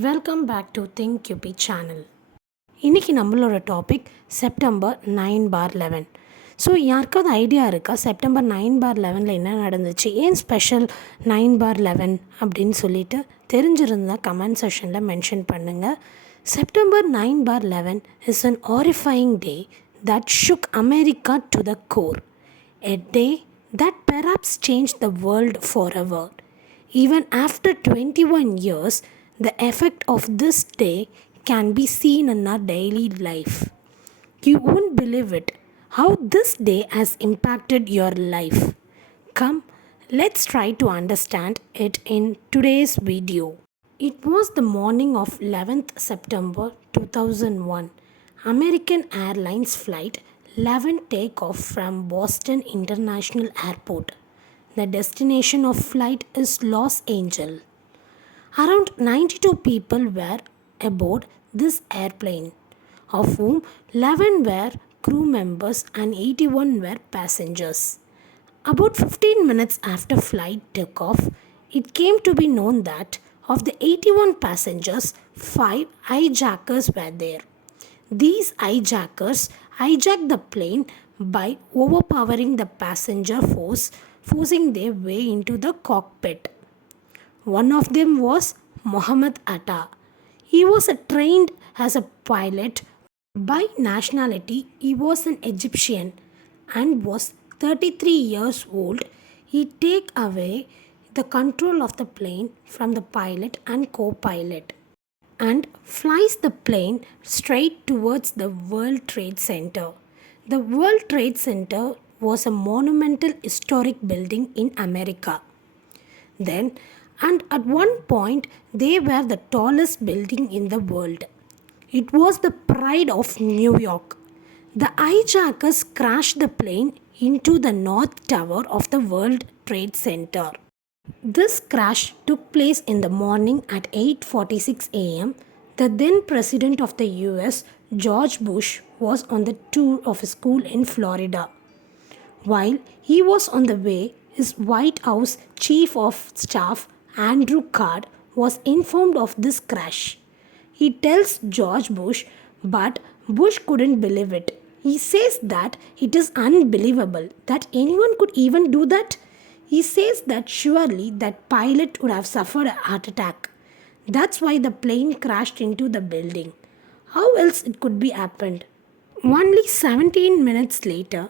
Welcome back to think UB channel. இன்றைக்கி நம்மளோட topic September 9/11. So யாருக்காவது ஐடியா இருக்கா செப்டம்பர் 9/11 என்ன நடந்துச்சு, ஏன் ஸ்பெஷல் 9/11 அப்படின்னு சொல்லிட்டு தெரிஞ்சிருந்தால் கமெண்ட் செஷனில் மென்ஷன் பண்ணுங்கள். September 9/11 is an horrifying day that shook America to the core. A day that perhaps changed the world forever. Even after 21 years, the effect of this day can be seen in our daily life. You won't believe it, how this day has impacted your life. Come, let's try to understand it in today's video. It was the morning of 11th September 2001. American Airlines Flight 11 take off from Boston International Airport. The destination of flight is Los Angeles. Around 92 people were aboard this airplane, of whom 11 were crew members and 81 were passengers. About 15 minutes after flight took off, it came to be known that of the 81 passengers, 5 hijackers were there. These hijackers hijacked the plane by overpowering the passenger forcing their way into the cockpit. One of them was Mohammed Atta. He was trained as a pilot. By nationality, he was an Egyptian and was 33 years old. He take away the control of the plane from the pilot and co-pilot and flies the plane straight towards the World Trade Center. The World Trade Center was a monumental historic building in America. Then, and at one point, they were the tallest building in the world. It was the pride of New York. The hijackers crashed the plane into the North Tower of the World Trade Center. This crash took place in the morning at 8:46 a.m. The then President of the US, George Bush, was on the tour of a school in Florida. While he was on the way, his White House Chief of Staff, Andrew Card, was informed of this crash. He tells George Bush, but Bush couldn't believe it. He says that it is unbelievable that anyone could even do that. He says that surely that pilot would have suffered a heart attack. That's why the plane crashed into the building. How else it could be happened? Only 17 minutes later,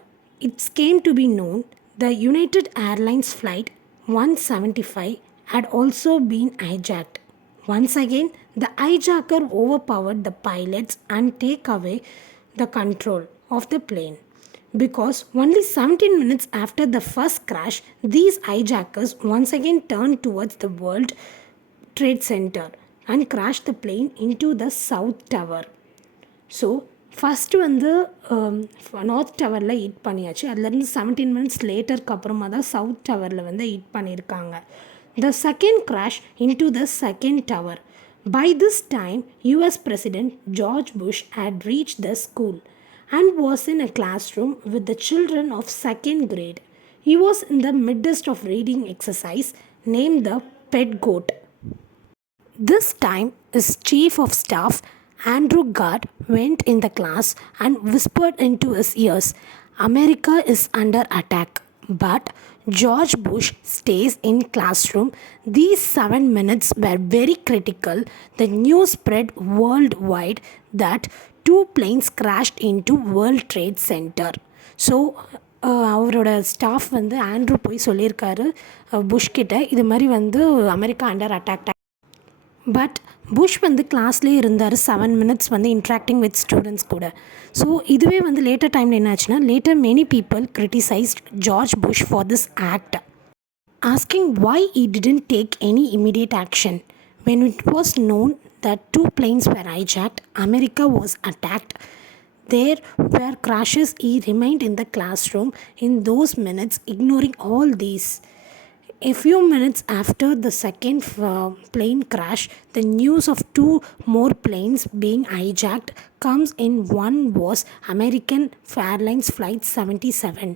it came to be known the United Airlines Flight 175 had also been hijacked. Once again, the hijacker overpowered the pilots and take away the control of the plane. Because only 17 minutes after the first crash, these hijackers once again turned towards the World Trade Center and crashed the plane into the South Tower. So first வந்து நார்த் டவரில் ஹிட் பண்ணியாச்சு. அதுலேருந்து 17 மினிட்ஸ் லேட்டருக்கு அப்புறமா தான் சவுத் டவரில் வந்து hit பண்ணியிருக்காங்க. The second crash into the second tower. By this time US President George Bush had reached the school and was in a classroom with the children of second grade. He was in the midst of reading exercise named the Pet Goat. This time, his chief of staff, Andrew Card, went in the class and whispered into his ears, "America is under attack." But George Bush stays in classroom. These 7 minutes were very critical. The news spread worldwide that 2 planes crashed into World Trade Center. So அவரோட staff வந்து Andrew போய் சொல்லியிருக்காரு புஷ்கிட்ட, இது மாதிரி வந்து America under attack. But Bush வந்து கிளாஸ்லேயே இருந்தார் 7 மினிட்ஸ் வந்து இன்ட்ராக்டிங் வித் ஸ்டூடெண்ட்ஸ் கூட. ஸோ இதுவே வந்து லேட்டர் டைமில் என்னாச்சுன்னா, later many people criticised George Bush for this act, asking why he didn't take any immediate action. When it was known that 2 planes were hijacked, America was attacked, there were crashes, he remained in the classroom in those minutes, ignoring all these. A few minutes after the second plane crash, the news of 2 more planes being hijacked comes in. One was American Airlines Flight 77.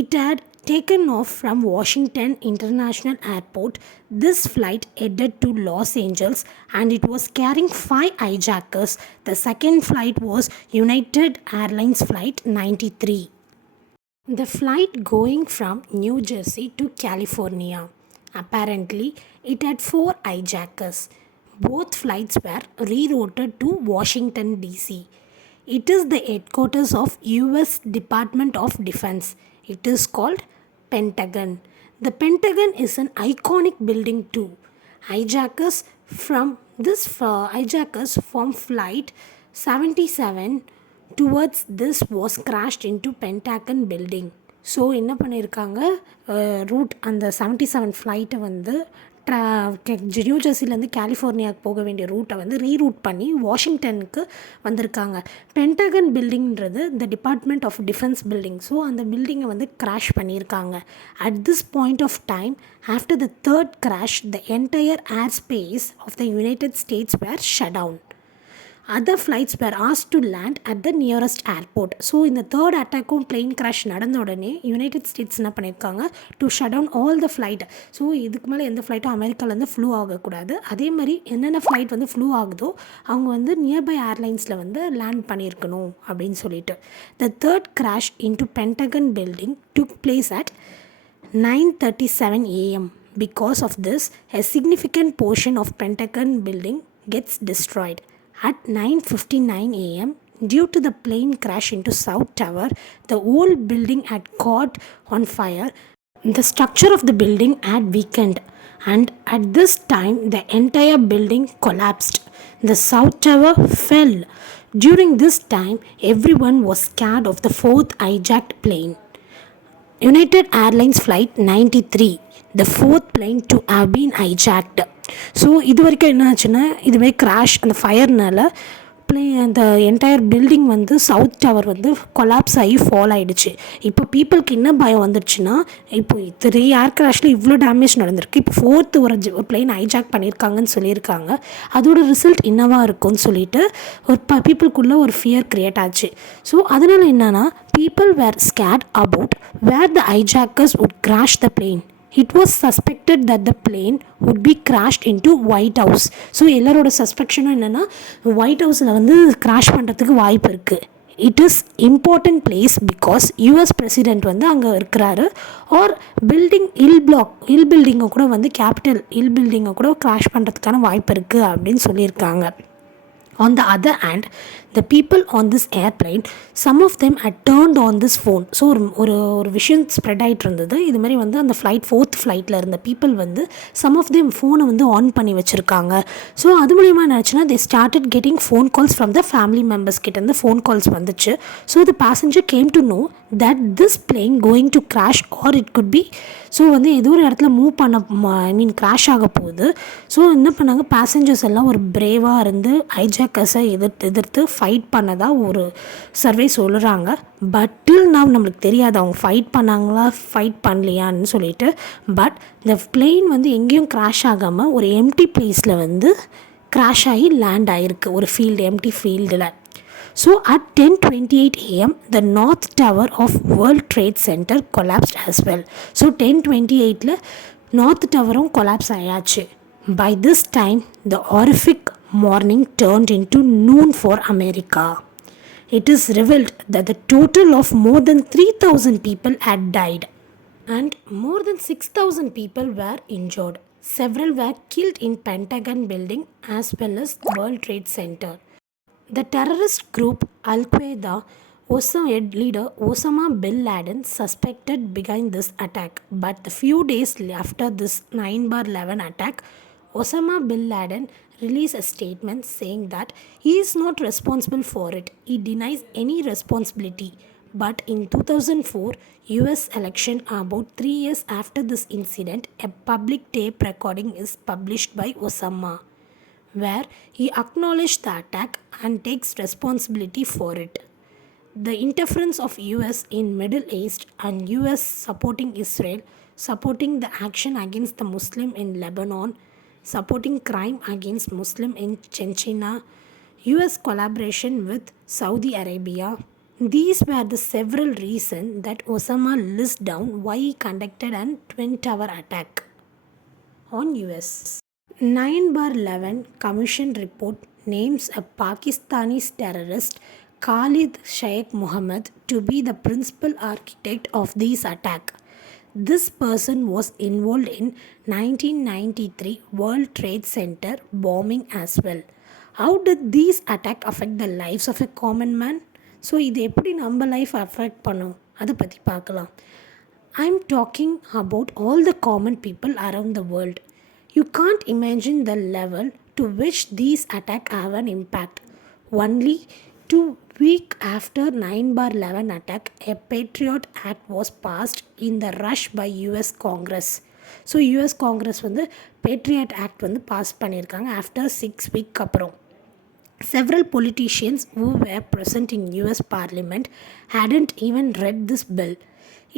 It had Taken off from Washington International Airport, this flight headed to Los Angeles and it was carrying 5 hijackers. The second flight was United Airlines Flight 93. The flight going from New Jersey to California. Apparently, it had 4 hijackers. Both flights were rerouted to Washington, D.C. It is the headquarters of US Department of Defense. It is called Pentagon. The Pentagon is an iconic building too. Hijackers from Flight 77 towards this was crashed into Pentagon building. So என்ன பண்ணியிருக்காங்க, ரூட் அந்த 77 ஃப்ளைட்டை வந்து நியூ ஜெர்சிலேருந்து கலிஃபோர்னியாவுக்கு போக வேண்டிய ரூட்டை வந்து ரீரூட் பண்ணி வாஷிங்டனுக்கு வந்திருக்காங்க. பென்டகன் பில்டிங்கிறது இந்த department of defence building. So அந்த பில்டிங்கை வந்து கிராஷ் பண்ணியிருக்காங்க. At this point of time, after the third crash, the entire air space of the United States were shut down. Other flights were asked to land at the nearest airport. So இந்த third அட்டாக்கும் plane crash நடந்த உடனே United States என்ன பண்ணியிருக்காங்க, to shut down all the flight. So இதுக்கு மேலே எந்த ஃப்ளைட்டும் அமெரிக்காவிலேருந்து ஃப்ளூ ஆகக்கூடாது. அதே மாதிரி என்னென்ன ஃப்ளைட் வந்து ஃப்ளூ ஆகுதோ அவங்க வந்து நியர்பை ஏர்லைன்ஸில் வந்து லேண்ட் பண்ணியிருக்கணும் அப்படின்னு சொல்லிட்டு. த third crash into Pentagon building took place at 9:37 a.m. Because of this, a significant portion of Pentagon building gets destroyed. At 9:59 a.m., due to the plane crash into South Tower, the whole building had caught on fire. The structure of the building had weakened, and at this time, the entire building collapsed. The South Tower fell. During this time, everyone was scared of the fourth hijacked plane. United Airlines Flight 93, the fourth plane to have been hijacked. So இது வரைக்கும் என்ன ஆச்சுன்னா, இதுமாதிரி கிராஷ் அந்த ஃபயர்னால அந்த entire building வந்து south tower வந்து கொலாப்ஸ் ஆகி ஃபால் ஆகிடுச்சு. இப்போ பீப்புளுக்கு என்ன பயம் வந்துடுச்சுன்னா, இப்போ 3 ஏர் கிராஷில் இவ்வளோ டேமேஜ் நடந்திருக்கு, இப்போ ஃபோர்த்து ஒரு பிளெயின் ஹைஜாக் பண்ணியிருக்காங்கன்னு சொல்லியிருக்காங்க. அதோட ரிசல்ட் என்னவாக இருக்கும்னு சொல்லிட்டு ஒரு பீப்புளுக்குள்ளே ஒரு ஃபியர் க்ரியேட் ஆச்சு. ஸோ அதனால் என்னென்னா, people were scared about where the hijackers would crash the plane. It was suspected that the plane would be crashed into White House. So எல்லாரோட சஸ்பெக்ஷனும் என்னென்னா, ஒயிட் ஹவுஸில் வந்து கிராஷ் பண்ணுறதுக்கு வாய்ப்பு இருக்குது. It is important place because US president வந்து அங்கே இருக்கிறாரு. ஆர் பில்டிங் ஹில் பில்டிங்கை கூட வந்து கேபிட்டல் ஹில் பில்டிங்கை கூட கிராஷ் பண்ணுறதுக்கான வாய்ப்பு இருக்குது அப்படின்னு சொல்லியிருக்காங்க. On the other hand, the people on this airplane, some of them had turned on this phone. So ஒரு விஷயம் ஸ்ப்ரெட் ஆகிட்டு இருந்தது. இது மாதிரி வந்து அந்த ஃபோர்த் ஃப்ளைட்டில் இருந்த பீப்புள் வந்து சம் ஆஃப் தெம் ஃபோனை வந்து ஆன் பண்ணி வச்சுருக்காங்க. ஸோ அது மூலிமா என்னாச்சுன்னா, they started getting phone calls from the family members கிட்டேருந்து ஃபோன் கால்ஸ் வந்துச்சு. So the passenger came to know that this plane going to crash R it could be. So வந்து ஏதோ ஒரு இடத்துல மூவ் பண்ண கிராஷ் ஆக போகுது. ஸோ என்ன பண்ணாங்க, பேசஞ்சர்ஸ் எல்லாம் ஒரு பிரேவாக இருந்து ஹைஜாக்கர்ஸை எதிர்த்து ஃபைட் பண்ணதாக ஒரு சர்வே சொல்கிறாங்க. பட் டில் நவ் நம்மளுக்கு தெரியாது அவங்க ஃபைட் பண்ணாங்களா ஃபைட் பண்ணலையான்னு சொல்லிட்டு. பட் இந்த பிளெயின் வந்து எங்கேயும் கிராஷ் ஆகாமல் ஒரு எம்டி பிளேஸில் வந்து கிராஷ் ஆகி லேண்ட் ஆகிருக்கு, ஒரு எம்டி ஃபீல்டில். So at 10:28 a.m., the North Tower of World Trade Center collapsed as well. So 10:28ல North Towerம் collapse ஆயாச்சு. By this time, the horrific morning turned into noon for America. It is revealed that the total of more than 3,000 people had died and more than 6,000 people were injured. Several were killed in Pentagon building as well as World Trade Center. The terrorist group Al-Qaeda leader Osama bin Laden suspected behind this attack. But a few days after this 9/11 attack, Osama bin Laden released a statement saying that he is not responsible for it. He denies any responsibility. But in 2004 US election, about 3 years after this incident, a public tape recording is published by Osama, where he acknowledged the attack and takes responsibility for it. The interference of US in Middle East and US supporting Israel, supporting the action against the Muslim in Lebanon, supporting crime against Muslim in Chechnya, US collaboration with Saudi Arabia, These were the several reasons that Osama lists down why he conducted an Twin Tower attack on US. 9 bar 11 Commission report names a Pakistani terrorist Khalid Sheikh Mohammed to be the principal architect of this attack. This person was involved in 1993 World Trade Center bombing as well. How did these attack affect the lives of a common man? So இது எப்படி நம்ம life affect பண்ணும் அதை பற்றி பார்க்கலாம். I'm talking about all the common people around the world. You can't imagine the level to which these attacks have an impact. Only 2 weeks after 9 bar 11 attack, a Patriot Act was passed in the rush by US Congress. So US Congress வந்து Patriot Act வந்து பாஸ் பண்ணியிருக்காங்க ஆஃப்டர் 6 weeks அப்புறம். Several politicians who were present in US Parliament hadn't even read this bill.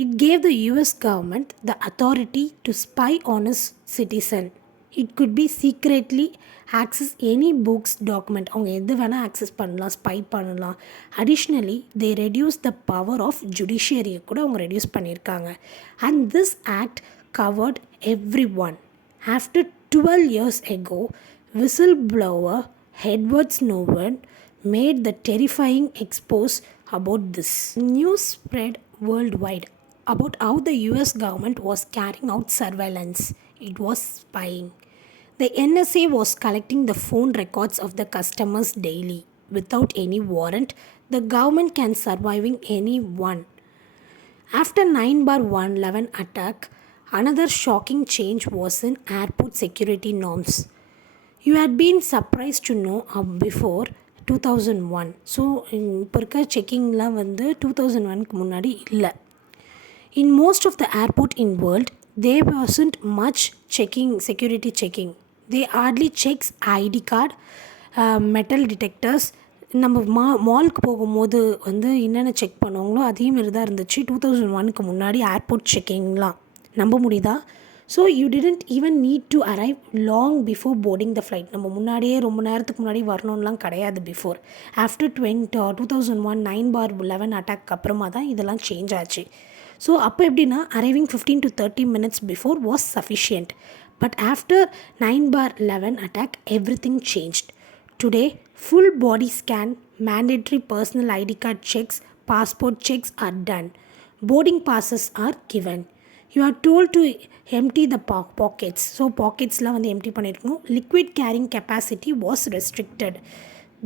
It gave the US government the authority to spy on its citizen. It could be secretly access any books, document. அவங்க எது வேணால் access பண்ணலாம், ஸ்பை பண்ணலாம். Additionally, they reduced the power of judiciary கூட அவங்க reduce பண்ணியிருக்காங்க. And this act covered everyone. After 12 years ago, whistleblower Edward Snowden made the terrifying expose about this. News spread worldwide about how the US government was carrying out surveillance. It was spying. The NSA was collecting the phone records of the customers daily. Without any warrant, the government can surviving anyone. After 9 bar 111 attack, another shocking change was in airport security norms. You had been surprised to know before 2001. ஸோ இப்போ இருக்க செக்கிங்லாம் வந்து 2001க்கு முன்னாடி இல்லை. In most of the airport in world, there wasn't much checking, security checking. They hardly checks ID card, metal detectors. நம்ம மாலுக்கு போகும்போது வந்து என்னென்ன செக் பண்ணுவாங்களோ அதே மாதிரி தான் இருந்துச்சு 2001க்கு முன்னாடி ஏர்போர்ட் செக்கிங்லாம். நம்ப முடியுதா? So you didn't even need to arrive long before boarding த ஃப்ளைட். நம்ம முன்னாடியே ரொம்ப நேரத்துக்கு முன்னாடி வரணும்லாம் கிடையாது பிஃபோர். ஆஃப்டர் 2001 9 bar 11 அட்டாக் அப்புறமா தான் இதெல்லாம் சேஞ்ச் ஆச்சு. ஸோ அப்போ எப்படின்னா அரைவிங் 15 to 30 minutes before was sufficient. But after 9 bar 11 attack everything changed. Today, full body scan, mandatory personal ID card checks, passport checks are done. Boarding passes are given. You are told to empty the pockets. So pocketsலாம் வந்து empty பண்ணியிருக்கணும். Liquid carrying capacity was restricted.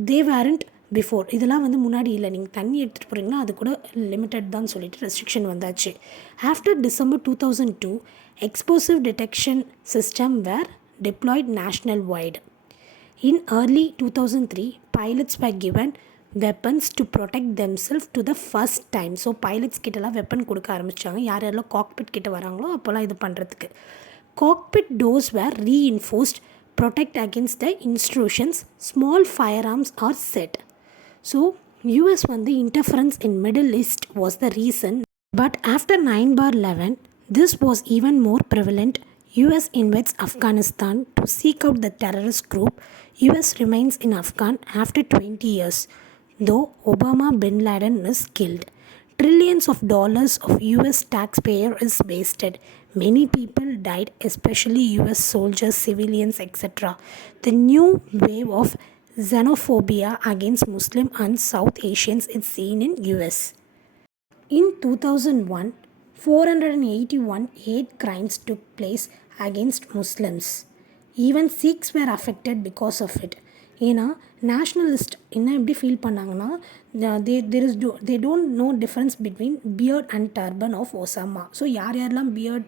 They weren't before. இதெல்லாம் வந்து முன்னாடி இல்லை. நீங்கள் தண்ணி எடுத்துகிட்டு போகிறீங்கன்னா அது கூட லிமிட்டட் தான் சொல்லிட்டு ரெஸ்ட்ரிக்ஷன் வந்தாச்சு. After December 2002, explosive detection system were deployed national wide. In early 2003, pilots were given weapons to protect themselves to the first time. So pilots கிட்டலாம் வெப்பன் கொடுக்க ஆரம்பித்தாங்க. யாரெல்லாம் காக்பிட் கிட்ட வராங்களோ அப்போல்லாம் இது பண்ணுறதுக்கு. Cockpit doors were reinforced, protect against the intrusions, small fire arms are set. So US வந்து interference in middle east was the reason. But after 9 bar 11, this was even more prevalent. US invades Afghanistan to seek out the terrorist group. US remains in Afghan after 20 years. Though Obama bin Laden is killed, trillions of dollars of US taxpayer is wasted. Many people died, especially US soldiers, civilians, etc. The new wave of xenophobia against Muslim and South Asians is seen in US. In 2001, 481 hate crimes took place against Muslims. Even Sikhs were affected because of it. ஏன்னா நேஷ்னலிஸ்ட் என்ன எப்படி ஃபீல் பண்ணாங்கன்னா they don't know difference between beard and turban of Osama. So யாரெல்லாம் beard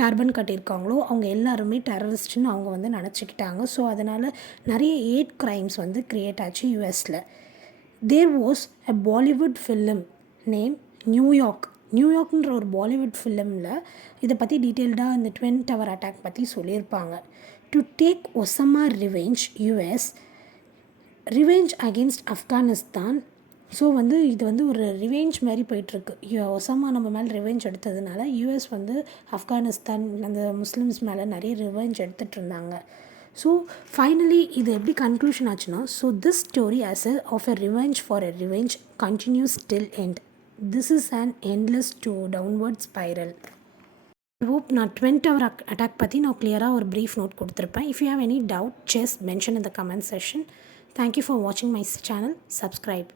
Durban கட்டியிருக்காங்களோ அவங்க எல்லாருமே டெரரிஸ்ட்னு அவங்க வந்து நினச்சிக்கிட்டாங்க. ஸோ அதனால் நிறைய ஹேட் க்ரைம்ஸ் வந்து க்ரியேட் ஆச்சு யூஎஸில். There was a Bollywood film name நியூயார்க்ன்ற ஒரு பாலிவுட் ஃபிலிமில் இதை பற்றி டீட்டெயில்டாக இந்த ட்வின் டவர் அட்டாக் பற்றி சொல்லியிருப்பாங்க. To take Osama US revenge against Afghanistan. So வந்து இது வந்து ஒரு ரிவெஞ்ச் மாதிரி போயிட்டுருக்கு. ஒசாமா நம்ம மேலே ரிவெஞ்ச் எடுத்ததுனால யூஎஸ் வந்து ஆப்கானிஸ்தான் அந்த முஸ்லிம்ஸ் மேலே நிறைய ரிவெஞ்ச் எடுத்துகிட்டு இருந்தாங்க. ஸோ ஃபைனலி இது எப்படி கன்க்ளூஷன் ஆச்சுன்னா, so this story as a of a revenge for a revenge continues till end. This is an endless to downward spiral. I hope நான் ட்வின் டவர் அட்டாக் பற்றி நான் கிளியராக ஒரு ப்ரீஃப் நோட் கொடுத்துருப்பேன். If you have any doubt just mention in the comment session. Thank you for வாட்சிங் my channel. Subscribe.